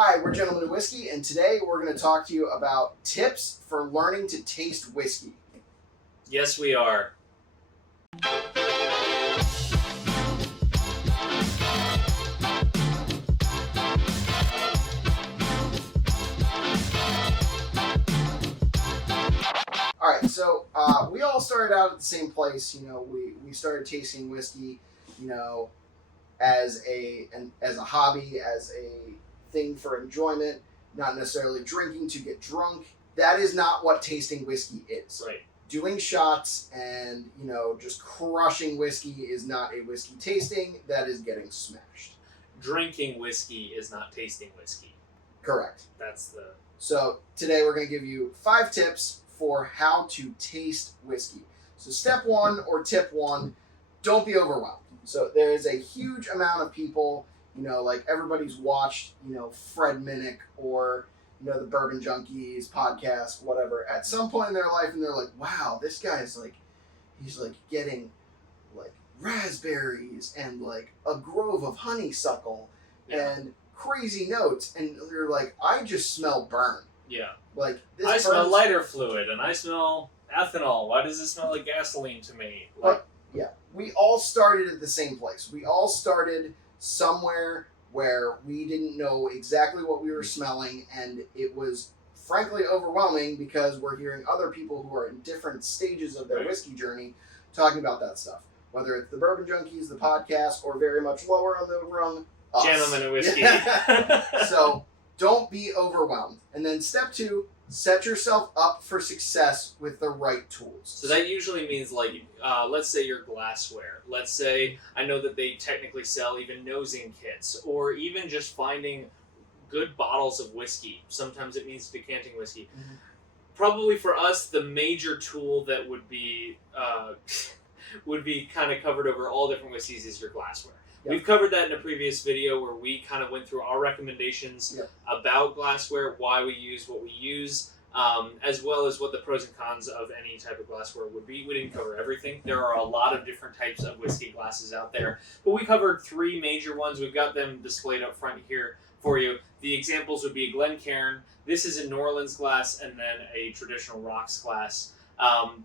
Hi, we're Gentlemen of Whiskey, and today we're going to talk to you about tips for learning to taste whiskey. Yes, we are. Alright, so we all started out at the same place. We started tasting whiskey, as a hobby, as a thing for enjoyment, not necessarily drinking to get drunk. That is not what tasting whiskey is. Right. Doing shots and, just crushing whiskey is not a whiskey tasting. That is getting smashed. Drinking whiskey is not tasting whiskey. Correct. So today we're going to give you 5 tips for how to taste whiskey. So step 1 or tip 1, don't be overwhelmed. So there is a huge amount of people, like everybody's watched, Fred Minnick or, the Bourbon Junkies podcast, whatever, at some point in their life, and they're like, wow, this guy's he's getting raspberries and a grove of honeysuckle and crazy notes, and they're like, I just smell burn. Yeah. I smell lighter fluid and I smell ethanol. Why does it smell like gasoline to me? Yeah, we all started at the same place. We all started somewhere where we didn't know exactly what we were smelling, and it was frankly overwhelming because we're hearing other people who are in different stages of their whiskey journey talking about that stuff. Whether it's the Bourbon Junkies, the podcast, or very much lower on the rung, us. Gentlemen of Whiskey. So don't be overwhelmed. And then step 2, set yourself up for success with the right tools. So that usually means let's say your glassware. Let's say, I know that they technically sell even nosing kits, or even just finding good bottles of whiskey. Sometimes it means decanting whiskey. Mm-hmm. Probably for us, the major tool that would be kind of covered over all different whiskeys is your glassware. Yep. We've covered that in a previous video where we kind of went through our recommendations about glassware, why we use what we use, as well as what the pros and cons of any type of glassware would be. We didn't cover everything. There are a lot of different types of whiskey glasses out there, but we covered 3 major ones. We've got them displayed up front here for you. The examples would be a Glencairn. This is a Norlan's glass, and then a traditional rocks glass.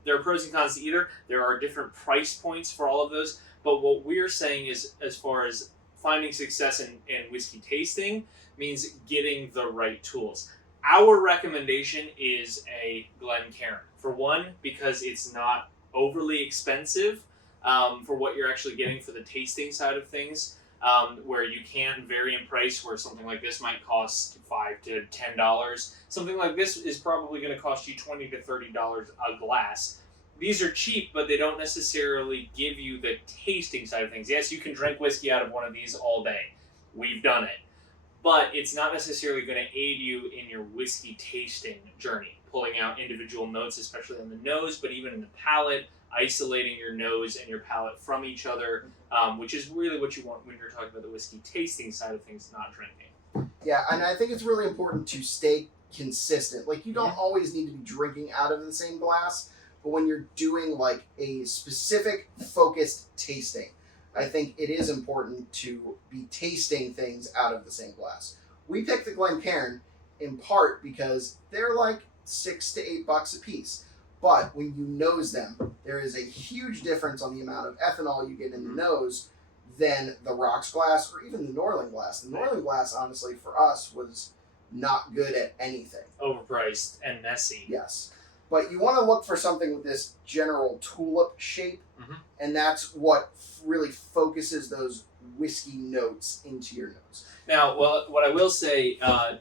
There are pros and cons to either. There are different price points for all of those. But what we're saying is, as far as finding success in whiskey tasting, means getting the right tools. Our recommendation is a Glencairn. For one, because it's not overly expensive for what you're actually getting for the tasting side of things, where you can vary in price, where something like this might cost $5 to $10. Something like this is probably going to cost you $20 to $30 a glass. These are cheap, but they don't necessarily give you the tasting side of things. Yes, you can drink whiskey out of one of these all day. We've done it. But it's not necessarily going to aid you in your whiskey tasting journey, pulling out individual notes, especially on the nose, but even in the palate, isolating your nose and your palate from each other, which is really what you want when you're talking about the whiskey tasting side of things, not drinking. Yeah, and I think it's really important to stay consistent. You don't always need to be drinking out of the same glass. But when you're doing a specific focused tasting, I think it is important to be tasting things out of the same glass. We picked the Glencairn in part because they're $6 to $8 a piece. But when you nose them, there is a huge difference on the amount of ethanol you get in the nose than the rocks glass or even the Norlan glass. The Norlan glass, honestly, for us was not good at anything. Overpriced and messy. Yes. But you want to look for something with this general tulip shape, and that's what really focuses those whiskey notes into your nose. Now, what I will say I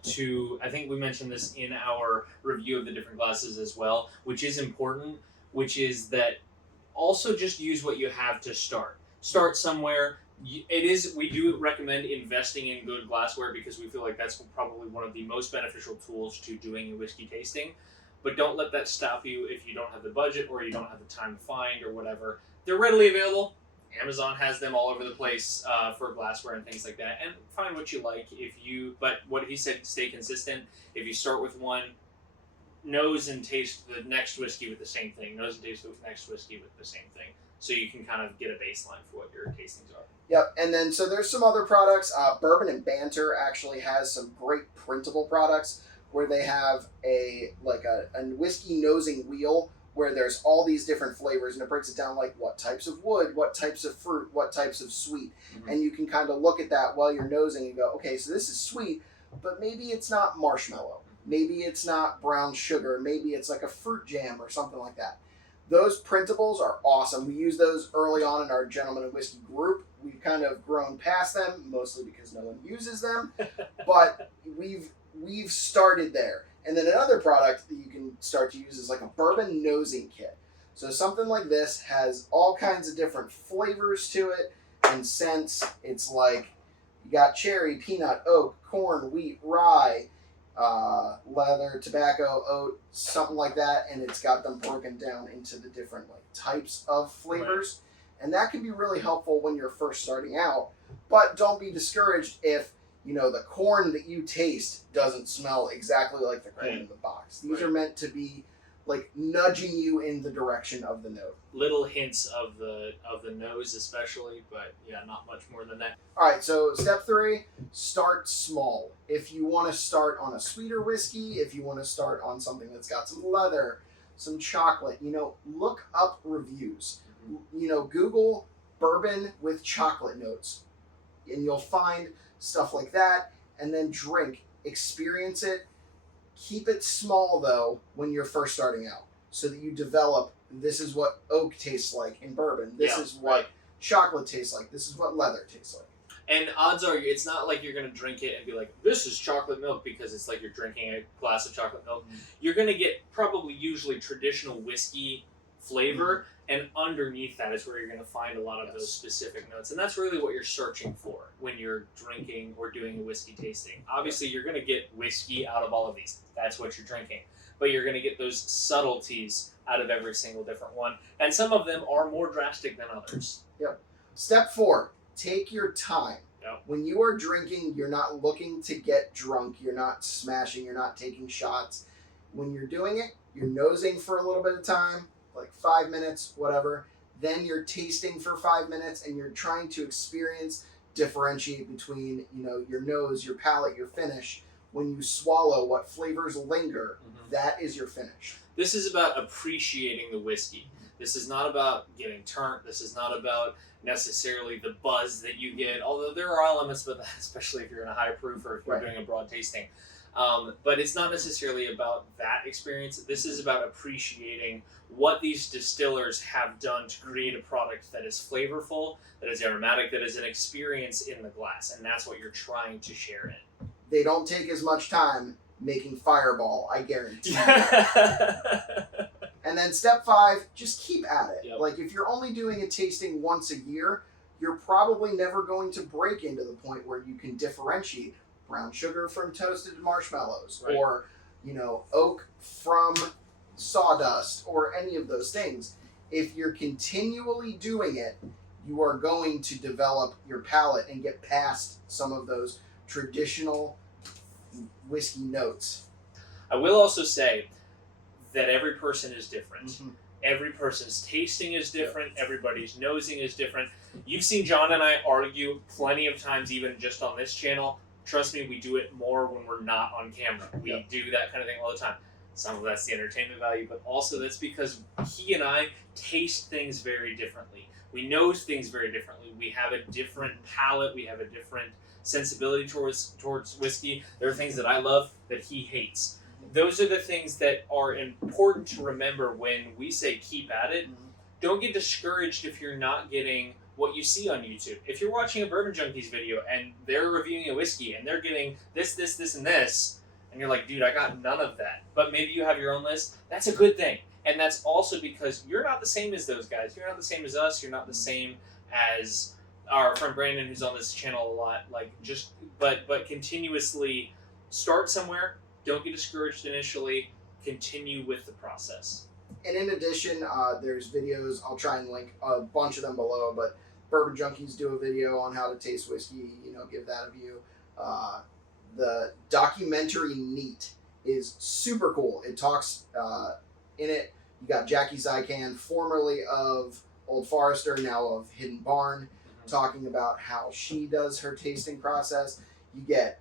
think we mentioned this in our review of the different glasses as well, which is important, which is that also just use what you have to start. Start somewhere. We do recommend investing in good glassware because we feel like that's probably one of the most beneficial tools to doing a whiskey tasting. But don't let that stop you if you don't have the budget or you don't have the time to find or whatever. They're readily available. Amazon has them all over the place for glassware and things like that. And find what you like. But what he said, stay consistent. If you start with one, nose and taste the next whiskey with the same thing. Nose and taste the next whiskey with the same thing. so you can kind of get a baseline for what your tastings are. Yep, and then so there's some other products. Bourbon Banter actually has some great printable products where they have a whiskey nosing wheel where there's all these different flavors, and it breaks it down like what types of wood, what types of fruit, what types of sweet. Mm-hmm. And you can kind of look at that while you're nosing and go, okay, so this is sweet, but maybe it's not marshmallow. Maybe it's not brown sugar. Maybe it's like a fruit jam or something like that. Those printables are awesome. We use those early on in our Gentleman and Whiskey group. We've kind of grown past them, mostly because no one uses them, but we've started there. And then another product that you can start to use is like a bourbon nosing kit. So something like this has all kinds of different flavors to it and scents. It's like you got cherry, peanut, oak, corn, wheat, rye, leather, tobacco, oat, something like that. And it's got them broken down into the different like types of flavors. Right. And that can be really helpful when you're first starting out. But don't be discouraged if the corn that you taste doesn't smell exactly like the corn in the box. These are meant to be like nudging you in the direction of the note. Little hints of the nose especially, but yeah, not much more than that. All right, so step 3, start small. If you want to start on a sweeter whiskey, if you want to start on something that's got some leather, some chocolate, look up reviews. Mm-hmm. Google bourbon with chocolate notes, and you'll find stuff like that, and then drink, experience it. Keep it small though when you're first starting out, so that you develop, this is what oak tastes like in bourbon, this is what chocolate tastes like, this is what leather tastes like. And odds are, it's not like you're going to drink it and be like, this is chocolate milk, because it's like you're drinking a glass of chocolate milk. Mm-hmm. You're going to get probably usually traditional whiskey flavor, and underneath that is where you're going to find a lot of those specific notes. And that's really what you're searching for when you're drinking or doing a whiskey tasting. Obviously, you're going to get whiskey out of all of these. That's what you're drinking. But you're going to get those subtleties out of every single different one. And some of them are more drastic than others. Yep. Step 4, take your time. Yep. When you are drinking, you're not looking to get drunk. You're not smashing. You're not taking shots. When you're doing it, you're nosing for a little bit of time, like 5 minutes, whatever. Then you're tasting for 5 minutes, and you're trying to differentiate between, your nose, your palate, your finish. When you swallow, what flavors linger, that is your finish. This is about appreciating the whiskey. This is not about getting turnt. This is not about necessarily the buzz that you get, although there are elements of that, especially if you're in a high proof or if you're doing a broad tasting. But it's not necessarily about that experience. This is about appreciating what these distillers have done to create a product that is flavorful, that is aromatic, that is an experience in the glass, and that's what you're trying to share in. They don't take as much time making Fireball, I guarantee. And then step 5, just keep at it. Yep. Like if you're only doing a tasting once a year, you're probably never going to break into the point where you can differentiate brown sugar from toasted marshmallows, or oak from sawdust, or any of those things. If you're continually doing it, you are going to develop your palate and get past some of those traditional whiskey notes. I will also say that every person is different. Mm-hmm. Every person's tasting is different. Yep. Everybody's nosing is different. You've seen John and I argue plenty of times, even just on this channel. Trust me, we do it more when we're not on camera. We do that kind of thing all the time. Some of that's the entertainment value, but also that's because he and I taste things very differently. We nose things very differently. We have a different palate. We have a different sensibility towards whiskey. There are things that I love that he hates. Those are the things that are important to remember when we say keep at it. Don't get discouraged if you're not getting what you see on YouTube. If you're watching a Bourbon Junkies video and they're reviewing a whiskey and they're getting this, and this, and you're like, dude, I got none of that, but maybe you have your own list, that's a good thing. And that's also because you're not the same as those guys. You're not the same as us. You're not the same as our friend Brandon, who's on this channel a lot. But continuously start somewhere. Don't get discouraged initially. Continue with the process. And in addition, there's videos. I'll try and link a bunch of them below, but Bourbon Junkies do a video on how to taste whiskey. Give that a view. The documentary Neat is super cool. It talks in it. You got Jackie Zykan, formerly of Old Forester, now of Hidden Barn, talking about how she does her tasting process. You get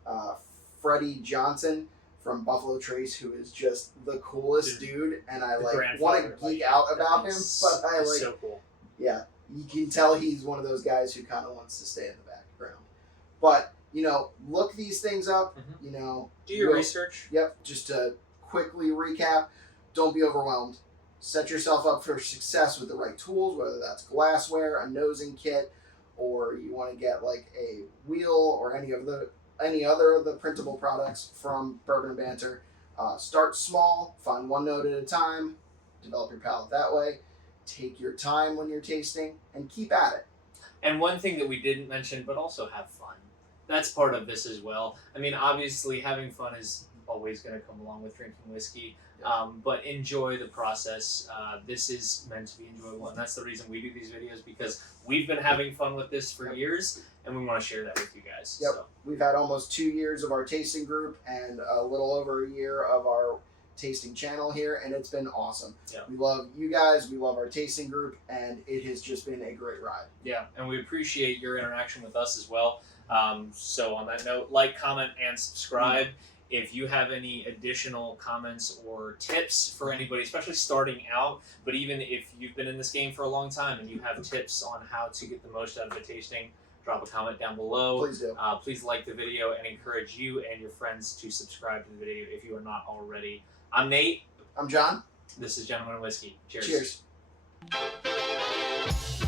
Freddie Johnson from Buffalo Trace, who is just the coolest dude, and I want to geek out about him, but I like. So cool. Yeah, you can tell he's one of those guys who kind of wants to stay in the background. But look these things up. Do your research. Yep. Just to quickly recap, don't be overwhelmed. Set yourself up for success with the right tools, whether that's glassware, a nosing kit, or you want to get like a wheel or any other of the printable products from Bourbon Banter. Start small, find one note at a time, develop your palate that way. Take your time when you're tasting, and keep at it. And one thing that we didn't mention, but also have fun. That's part of this as well. I mean, obviously, having fun is always going to come along with drinking whiskey, but enjoy the process. This is meant to be enjoyable, and that's the reason we do these videos, because we've been having fun with this for years, and we want to share that with you guys. Yep. So. We've had almost 2 years of our tasting group and a little over a year of our tasting channel here, and it's been awesome. Yeah. We love you guys, we love our tasting group, and it has just been a great ride. Yeah, and we appreciate your interaction with us as well. So on that note, like, comment, and subscribe. If you have any additional comments or tips for anybody, especially starting out, but even if you've been in this game for a long time and you have tips on how to get the most out of a tasting, drop a comment down below. Please do. Please like the video and encourage you and your friends to subscribe to the video if you are not already. I'm Nate. I'm John. This is Gentleman Whiskey. Cheers. Cheers.